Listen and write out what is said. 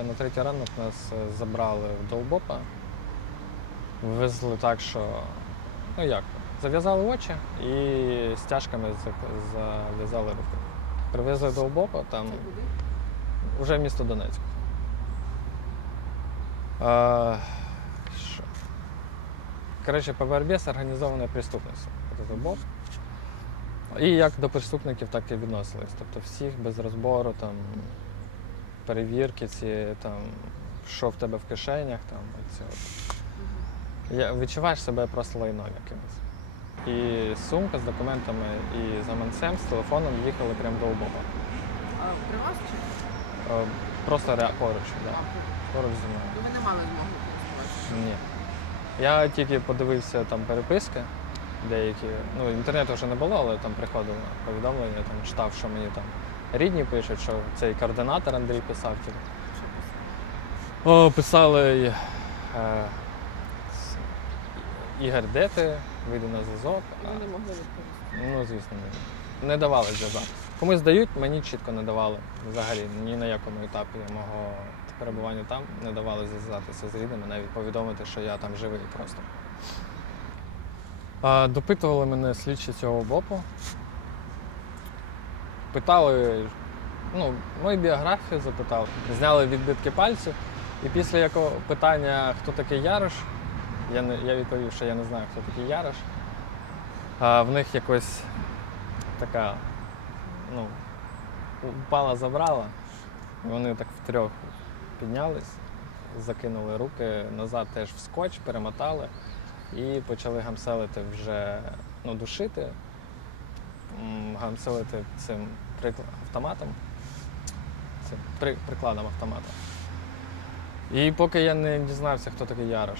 ранку, на третій ранок нас е, забрали в Долбопа. Везли так, що ну як, зав'язали очі і стяжками зав'язали руки. Привезли до Долбопа, там вже місто Донецьк. А, що? Коротше, по боротьбі з організованою преступністю. І як до преступників, так і відносились. Тобто всіх без розбору, там, перевірки ці, там, що в тебе в кишенях, там, оці от. Я, відчуваєш себе просто лайно якимось. І сумка з документами і з гаманцем, з телефоном їхали прямо до Лбопа. А при вас чи? Е, Просто ре- поруч, да. Поруч зі мною. Ну ви не мали змоги користуватися. Ні. Я тільки подивився там переписки деякі. Ну, інтернету вже не було, але там приходило повідомлення, там читав, що мені там рідні пишуть, що цей координатор Андрій писав. Типу. О, писали е, Ігор, де ти? Вийди на зв'язок. І А, не могли відповісти. Ну, звісно, ні. Не давали зв'язок. Комусь дають, мені чітко не давали. Взагалі ні на якому етапі мого перебування там не давали зв'язатися з рідними, навіть повідомити, що я там живий просто. Допитували мене слідчі цього БОПу. Питали, ну, мою біографію запитали, зняли відбитки пальців. І після якого питання, хто такий Ярош, я, не, я відповів, що я не знаю, хто такий Ярош. А в них якось така, ну, упала, забрала. І Вони так втрьох піднялись, закинули руки назад теж в скотч, перемотали і почали гамселити вже, ну, душити, гамселити цим автоматом, цим прикладом автомата. І поки я не дізнався, хто такий Ярош,